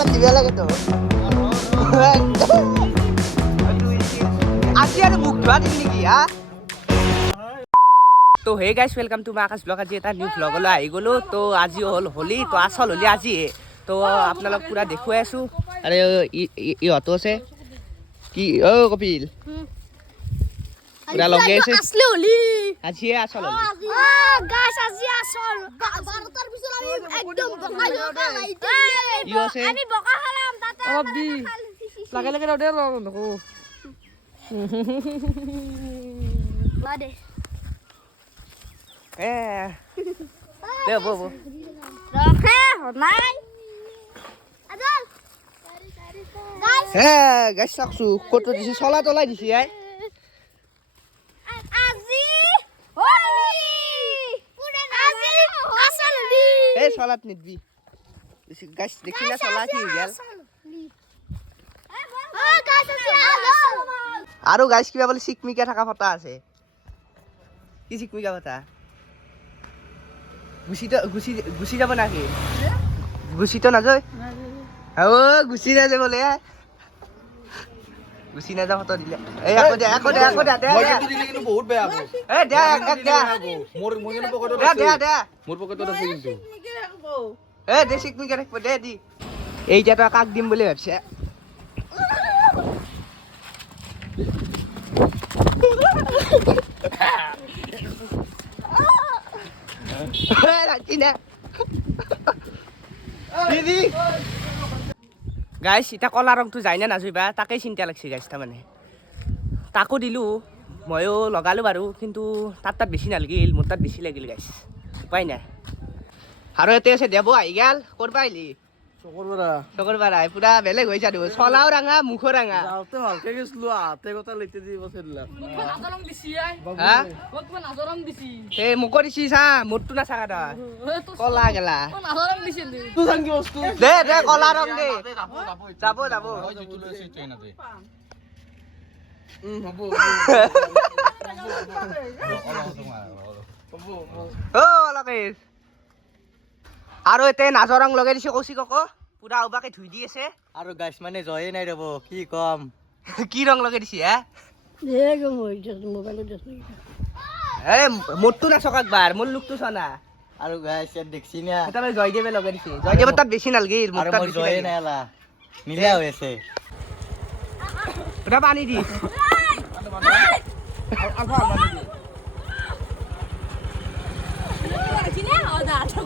থাপ্পড় দিবা লাগে তো আজি আৰু মুখ ধোৱা দিম নেকি হা তো হে গাইছ welcome to my Akash blog আজি এটা নিউ ব্লগলৈ আহি গ'লো তো আজি হ'ল হোলি তো আচল হোলি আজি তো আপোনালোক পুৰা দেখুৱাই আছোঁ আৰে ইহঁতো আছে কি অ কপিল পুৰা লগে আছে আসলে হোলি আজিয়ে আচল হোলি গাইস আজি আসল 12টাৰ পিছত আমি একদম বকা লাইতে ই আছে আমি বকা খালাম তাতে অলপ দি লাগে লাগে দে নকো বাদে এ দে বব ৰখে নাই আদল গাইস হে গাইছ চাকছো কত দিছি চলা তলাই দিছি আই আজি হোলি পুরা আজি আসল হোলি এই চলাত নিদবি গাইছ দেখি না চলা কি গেল আৰু গাইছ কিবা বলে চিকমিকা থাকা ফটা আছে কি চিকমিকা ফটা গুছি যাব নাকি গুছি তো নাযায় ও গুছি না যাব বলে গুছি না যা ফটো দিলে এই আকৌ দে মই কিন্তু দিলে কিন্তু বহুত বেয়া হ'ব এ দে এক দে মোৰ কিন্তু পকেটত দে আছে দে মোৰ পকেটত আছে কিন্তু এ দে চিকমিকা ৰাখব দে দি এইটা তো কাক দিম বুলি ভাবছে গাইছ এতিয়া কলা ৰংটো যায় না নাযাবা তাকেই চিন্তা লাগছে গাইছ তাৰমানে তাকো দিলোঁ ময়ো লগালোঁ বাৰু কিন্তু তাত বেছি নালাগিল মোৰ তাত বেছি লাগিল গাইছ উপায় নাই আৰু ইয়াতে আছে দেৱ আহি গেল ক'ৰ পৰা আহিলি চকৰ পৰা পুৰা বেলেগ হৈছে আৰু চলাও ৰাঙা মুখো ৰাঙা যাওঁতে ভালকে গৈছিলো আহাতে কথা লৈতে দিব চেৰিলা নাজৰং দিছি হা নাজৰং দিছি এই মোকো দিছি চা মোৰটো নাচাকা তই কলা গেলা নাজৰং দিছি দে দে কলা ৰং দে যাব মই যিটো লৈছো এইটোৱে নাযায় অ লকেশ আৰু এতে নাজৰ ৰং লগাই দিছে কৌশিক আকৌ পুৰা উবাকে ধুই দি আছে আৰু গাইছ মানে জয়ে নাই ৰব কি কম কি ৰং লগাই দিছে হা মোবাইলত এই মোৰটো নাচক একবাৰ মোৰ লুকটো চোৱা না আৰু গাইছ ইয়াত দেখছি না এটা জয়দেৱে লগাই দিছে জয়দেৱৰ তাত বেছি নালগিল মোৰ আৰু তাত মোৰ বেছি জয়ে লাগিল নাই আলা মিলা হৈ আছে পুৰা পানী দি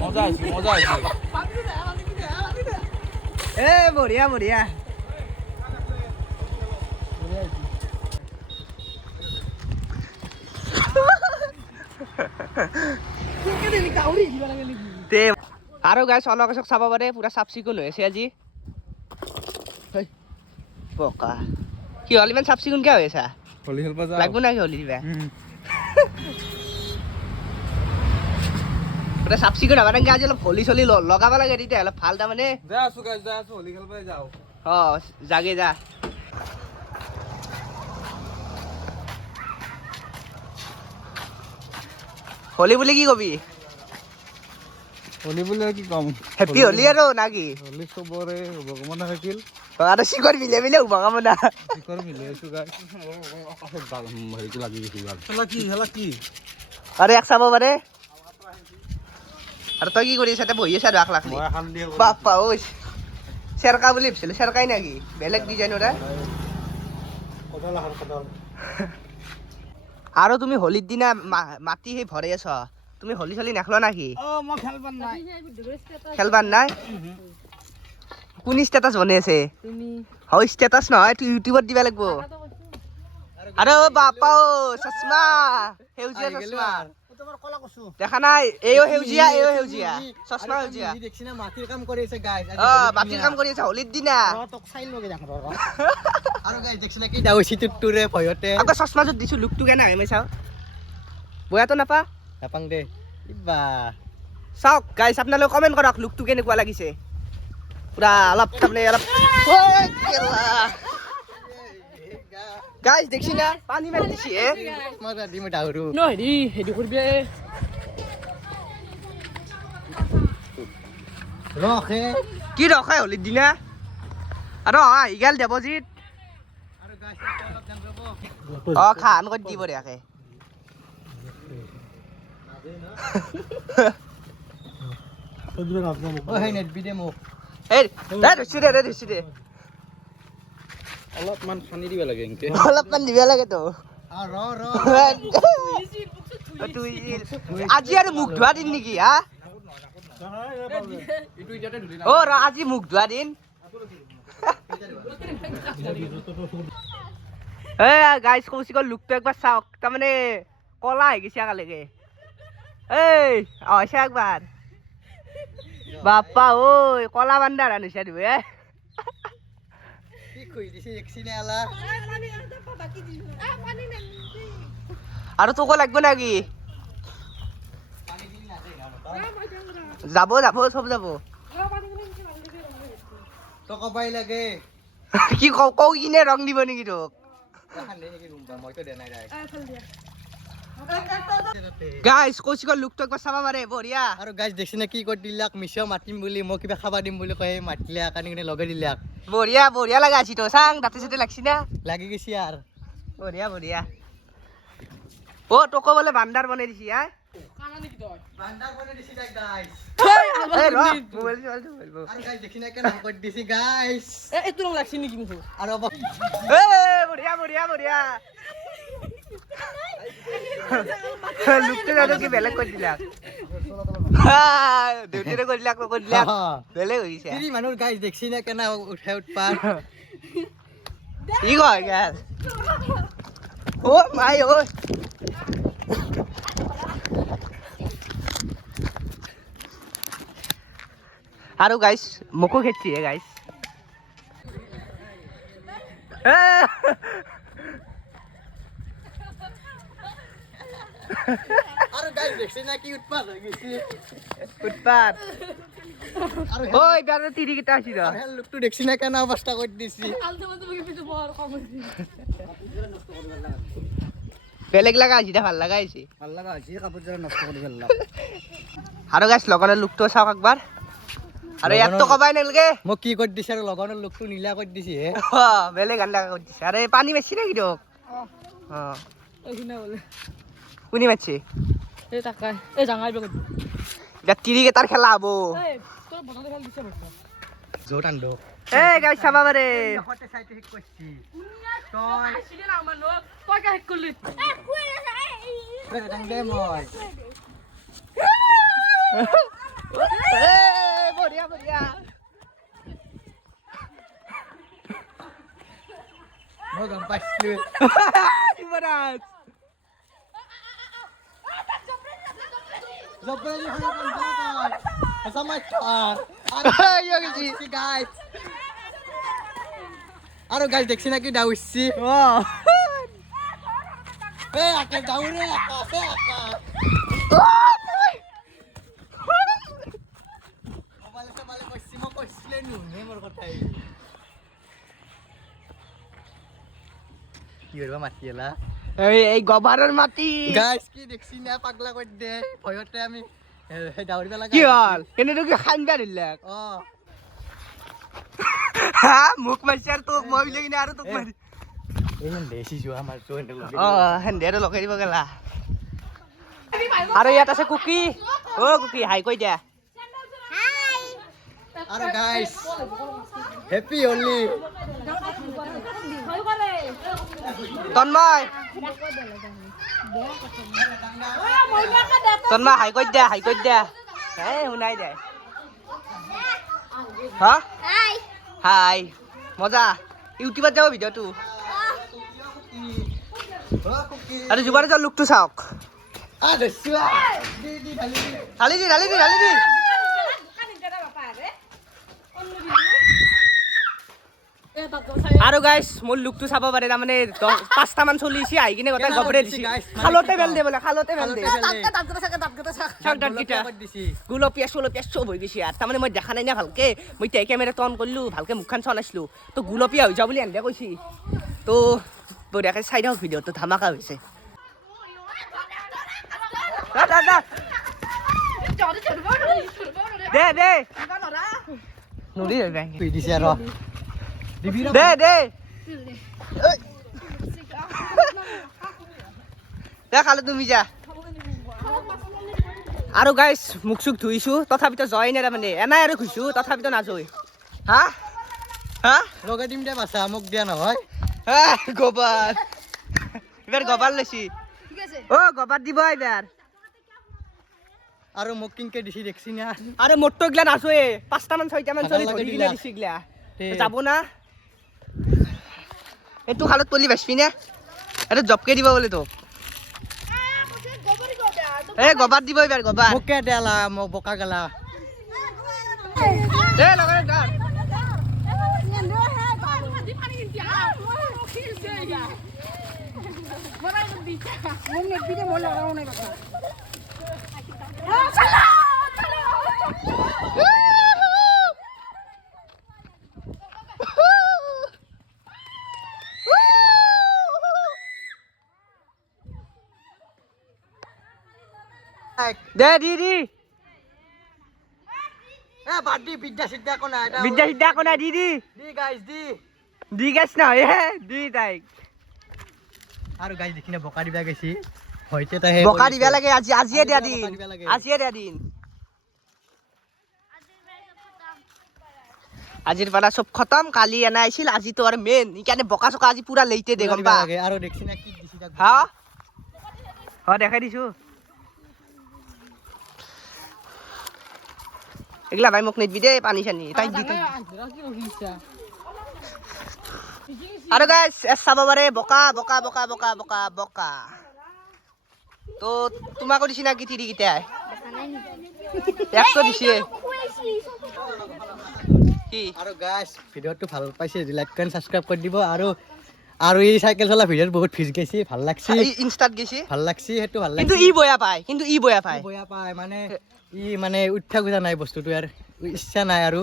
মজা আহিছে এ বঢ়িয়া বঢ়িয়া আৰু গাইছ অলকচক চাব পাৰে পুৰা চাফ চিকুণ হৈ আছে আজি পকা কি হ'ল ইমান চাফ চিকুণকে হৈ আছা হলি খেলবা যা লাগব না কি হলি দিবা পুৰা চাফ চিকুণ হ'ব নালাগে আজি অলপ হলি চলি লগাব লাগে তেতিয়া অলপ ভাল তাৰমানে যা আছো গাইছ যা আছো হলি খেলবা যাও অ জাগে যা হলি বুলি কি কবি হলি বুলি কি কম হেপী হলি আৰু না কি হলি চবৰে ভগৱানে থাকিল আৰু শিখৰ মিলে মিলে উভাঙাব না শিখৰ মিলাই আছো গাইছ হেৰিটো লাগি গৈছে গাল হেলা কি আৰু এক চাব পাৰে আৰু তই কি কৰি আছ বহি আছা আৰু আখ লাখ মই এখন দিয়ে বাপ্পা ঐ চেৰকা বুলি ভাবিছিলো চেৰকাই নেকি বেলেগ ডিজাইনৰ কদাল এখন কদাল আৰু তুমি হোলীৰ দিনা মাটি সেই ভৰাই আছ তুমি হোলী চলি নেখল নাকি মই খেলবাৰ নাই খেলবাৰ নাই কোন ষ্টেটাছ বনাই আছে হয় ষ্টেটাছ নহয় তুই ইউটিউবত দিবা লাগিব আৰু বাপ্পা ও চশমা সেউজীয়া চশমা দেখা নাই এইও সেউজীয়া চশমা সেউজীয়া দেখছি না মাটিৰ কাম কৰি আছে গাইছ অ মাটিৰ কাম কৰি আছে হোলীৰ দিনা তোক চাই লগে দেখ আৰু গাইছ দেখছি না কি দাউছি তুৰে ভয়তে আকৌ চশমাযোৰ দিছো লুকটো কেনে হয় মই চাওঁ বয়াটো নাপা নাপাং দে ইবা চাওক গাইছ আপোনালোকে কমেণ্ট কৰক লুকটো কেনেকুৱা লাগিছে পুৰা অলপ তাৰমানে অলপ গাইছ দেখছি না পানী মাৰি দিছি হে মই দিম দাউৰু ন হেৰি কৰবি ৰখে কি ৰখাই হোলীৰ দিনা আৰু আহি গেল দেৱজিত আৰু গাইছ অলপ জান ৰব খান কৰি দিব বঢ়িয়াকে ও হে নেট বিদে মোক এই ধৰিছো দে অলপমান খানি দিব লাগে এনেকে অলপমান দিব লাগে তো আ ৰ আজি আৰু মুখ ধোৱা দিন নেকি হা অ ৰ আজি মুখ ধোৱা দিন এ গাইছ কৌশিকৰ লুকটো একবাৰ চাওক তাৰমানে কলা হৈ গৈছে একেলগে এই আহিছে একবাৰ বাপ্পা ঐ কলা বান্দাৰ আনিছে তুমি কি কই দিছে একছিনে আলা আৰু তোকো লাগব নাকি যাব চব যাব তো কবাই লাগে কি কৌ কিনে ৰং দিব নেকি তোক খানে নেকি ৰুমবা মইতো দে নাই গাইছ গাইছ কৌশিকৰ লুকটো একবাৰ চাবা পাৰে বঢ়িয়া আৰু গাইছ দেখছি না কি কৰি দিলাক মিছাও মাতিম বুলি মই কিবা খাবা দিম বুলি কয় মাতিলে কানি কিনে লগে দিলাক বঢ়িয়া লাগা আছে তো চাং দাঁতে চাতে লাগছি না লাগি গৈছি আর বঢ়িয়া ও তোকো বলে বান্দাৰ বনাই দিছি হা বান্দাৰ বনে দিছি গাইছ এই ৰ মোবাইল বলবো আৰ গাইছ দেখছি না কেন কৰি দিছি গাইছ এইটো ৰং লাগছি নেকি মোক আৰ অব বঢ়িয়া লুকটো জানো কি বেলেগ কৰি দিলাক দেউতিৰে কৰি দিলাক বেলেগ হৈ গৈছে তিৰি মানুহ গাইছ দেখছি না কেন উঠে উঠপা কি কয় গাছ ও মাই ও আৰু গাইছ মোকো খেতছি হে গাইছ আর গাইছ দেখছি না কি উঠপা হৈ গৈছি উৎপাত আর ওই বেড়া তিরি কিটা আছি র হেল লুকটো দেখছি না কেন অবস্থা কৰি দিছি বেলেগ লাগা আছি ভাল লাগা আছি ভাল লাগা হৈছে কাপোৰ জোৰ নষ্ট কৰি ফেললাম আৰু গাইছ লগনৰ লুকটো চাওক একবাৰ আৰু ইয়াততো কবাই নালগে মোক কি কৰি দিছে আৰু লগনৰ লুকটো নীলা কৰি দিছি হে বেলেগ আন্ডা কৰি দিছে আৰে পানী বেছি নাকি তোক কোনি মাৰছে এটা তিৰি কেটাৰ খেলা হবো জোৰ আন্দো এ গাইছ চাবা বাৰে হতে চাইতে ঠিক কৰিছি তই দাং দে মই বঢ়িয়া মই গম পাইছিলো যুৱৰাজ জবলি হৈ গ'ল তই আসামাই থাৰ ইয়ো গেছি গাইছ আৰু গাইছ দেখছি না কি দাউছি এ আকে দাউৰে আকাশে আকাশ মোবাইলে কৈছি মই কৈছিলে নুনে মোৰ কথাই কি হইবা মাতিলা এই গবাৰৰ মাটি গাইছ কি দেখছি না পাগলা কৰি দে ভয়তে আমি দাউৰিব লাগা কি হল এনেটো কি খানবা দিলাক মুখ মাৰছি আৰ তোক মই বিলে কিনে আৰ তোক মাৰি এইন দেশি যোৱা আমাৰ তো হেন্দে আৰু লগাই দিব গেলা আৰু ইয়াত আছে কুকি ও কুকি হাই কৈ দিয়া আৰু গাইছ হেপি হোলি তন্ময় হাই কৈ দিয়া এই শুনাই দে হা হাই মজা ইউটিউবত যাব ভিডিঅ'টো আৰু জুবাৰে যোৱা লুকটো চাওক ঢালি দি আৰু গাইছ মোৰ লুকটো চাব পাৰে তাৰমানে 5টা মান চলিছে আহি কিনে গোটেই গবৰে দিছে খালতে বেল দে বোলে খালতে বেল দে গুলপীয়া চলপীয়া চব হৈ গৈছে আৰু তাৰমানে মই দেখা নাই না ভালকে মই এতিয়া কেমেৰাটো অন কৰিলোঁ ভালকে মুখখন চোৱা নাছিলোঁ তো গুলপীয়া হৈ যাওঁ বুলি এনে কৈছে তো বঢ়িয়াকৈ চাই দিয়ক ভিডিঅ'টো ধামাকা হৈছে দে নদী দিছে আৰু দে দে দে খালে তুমি যা আৰু গাইছ মুখ চুখ ধুইছোঁ তথাপিতো যোৱাই নাই তাৰমানে এনাই আৰু ঘুইছোঁ তথাপিতো নাযায় হা হা লগাই দিম দে বাছা মোক দিয়া নহয় গোবৰ এইবাৰ গোবৰ লৈছি অ গোবৰ দিব এইবাৰ আৰু মোক কিনকে দিছি দেখছি না আৰু মোৰটো গিলা নাচোৱে 5টামান 6টামান চলি ভাগৰ ধৰি লাগে গিলা বিলাক। দিছি গিলা তে। যাব না এইটো খালত পলি বাচবি নে এইটো জবকে দিব বোলে তোক এই গোবৰ দিব এইবাৰ গোবৰ মোকে দেলা মোক বোকা গেলা এ লগাই গাৰ দে দি দি এ বাদ দি বিদ্যা সিদ্ধা কোন এটা বিদ্যা সিদ্ধা কোনা দি দি দি গাইস দি দি গেছ নহয় হে দি তাইক আৰু গাইস দেখিনে বোকা দিবা গেছি হয়তে তাই বোকা দিবা লাগে আজি আজিয়ে দিয়া দিন বোকা দিবা লাগে। আজিয়ে দিয়া দিন আজিৰ পৰা চব খতম কালি এনা আহিছিল আজি তো আৰু মেইন সেইকাৰণে বোকা চকা আজি পুৰা লেইতে দে গম পা আৰু দেখছি না কি দিছি তাক হা দেখাই দিছো এগলা ভাই মোক নিদিবি দে পানী চানি তাই দি আৰু গাইস চাব পাৰে বোকা বোকা বোকা বোকা বোকা বোকা তো তোমাকো দিছি না কি তিৰি কিটাই একশো দিছে কি আৰু গাইস ভিডিওটো ভাল পাইছে লাইক কৰি সাবস্ক্ৰাইব কৰি দিব আৰু এই সাইকেল চলা ভিডিওত বহুত ফিজ গেছি ভাল লাগছি ইনষ্টাত গেছি ভাল লাগছি হেতু ভাল কিন্তু লাগছি ই বয়া পায় কিন্তু ই বয়া পায় বয়া পায় মানে ই মানে উঠা গুজা নাই বস্তুটো আর ইচ্ছা নাই আৰু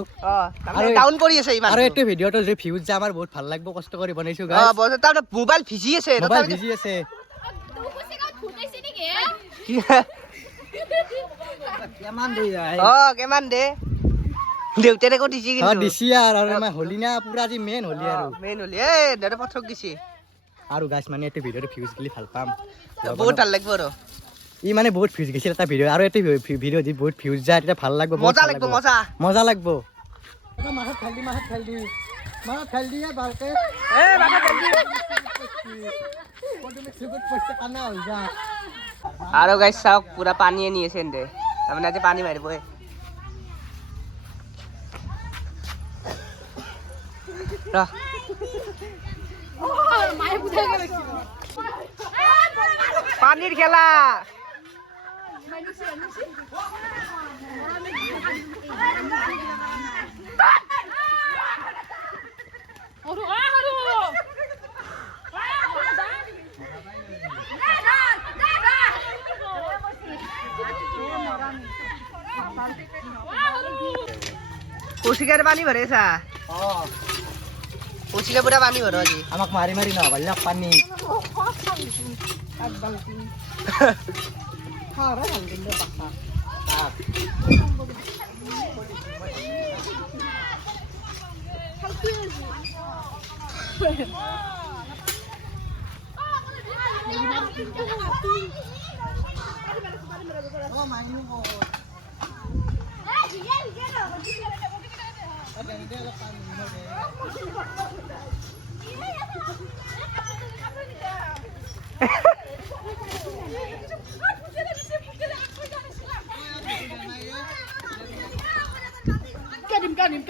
আৰু ডাউন কৰি আছে ইমান আৰু এইটো ভিডিওটো যে ভিউজ যে আমাৰ বহুত ভাল লাগব কষ্ট কৰি বনাইছো গাইস তাৰ মোবাইল ভিজি আছে মোবাইল ভিজি আছে কেমান দেই কেমান দে দেউতাৰে কৈ দিছি কিন্তু দিছি আৰু আমাৰ হলি না পুৰা যি মেইন হলি আৰু মেইন হলি এ দাদা পথক গেছি আৰু গাইস মানে এইটো ভিডিওটো ভিউজ গলি ভাল পাম বহুত ভাল লাগব আৰু ই মানে বহুত ভিউজ গেছিল এটা ভিডিও আৰু এইটো ভিডিও দি বহুত ভিউজ যায় এটা ভাল লাগব মজা লাগব মজা মজা লাগব মাহত খেল দি ভালকে এ বাবা জলদি আৰু গাইছ চাওক পুৰা পানী আনি আছে এন্তে তাৰমানে আজি পানী মাৰিব পানির খেলা কৌশিকার পানি ভরেছা কৌশিকা পুরা পানি ভরো আজি আমাক মারি মারি না ভাল্লা পানি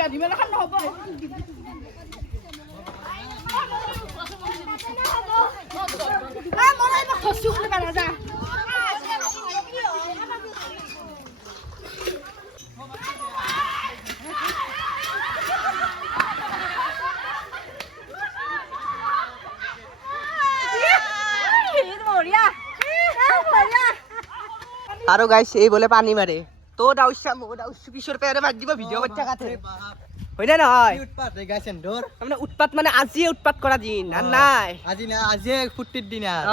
Kadim lah kan nopo. Mulai nak khosuk ni mana dah? আৰু গাইছ এই বলে পানী মাৰে তো দাউছা মো দাউছ পিছৰ পেৰে মাৰ দিব ভিডিও বাচ্চা কাটে হয় না নহয় উৎপাত ৰে গাইছেন দৰ মানে উৎপাত মানে আজি উৎপাত কৰা দিন আৰ নাই আজি না আজি ফুটিৰ দিন আৰ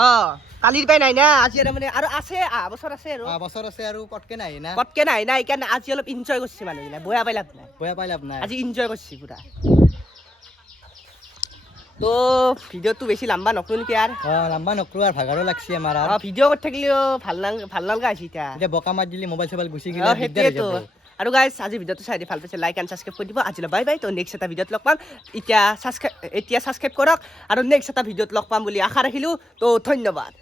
কালিৰ পাই নাই না আজি মানে আৰু আছে বছৰ আছে আৰু বছৰ আছে আৰ পটকে নাই না পটকে নাই নাই কাৰণে আজি অলপ এনজয় কৰিছে মানুহগিলা বয়া পাই লাভ নাই বয়া পাই লাভ নাই আজি এনজয় কৰিছে পুৰা তো ভিডিঅ'টো বেছি লম্বা নকৰো নেকি আৰু লাম্বা নকৰো আৰু ভাগাৰো লাগছি আমাৰ আৰু ভিডিঅ' কৰি থাকিলেও ভাল নালগা হৈছে এতিয়া এতিয়া বকা মাত দিলে মোবাইল চোবাইল গুচি গ'লে দিগদাৰ হৈ সেইটোৱেতো যাব আৰু গাইজ আজি ভিডিঅ'টো চাই দি ভাল পাইছে লাইক এণ্ড ছাবস্ক্ৰাইব কৰি দিব আজিলৈ বাই বাই তো নেক্সট এটা ভিডিঅ'ত লগ পাম এতিয়া ছাবস্ক্ৰাইব কৰক আৰু নেক্সট এটা ভিডিঅ'ত লগ পাম বুলি আশা ৰাখিলোঁ তো ধন্যবাদ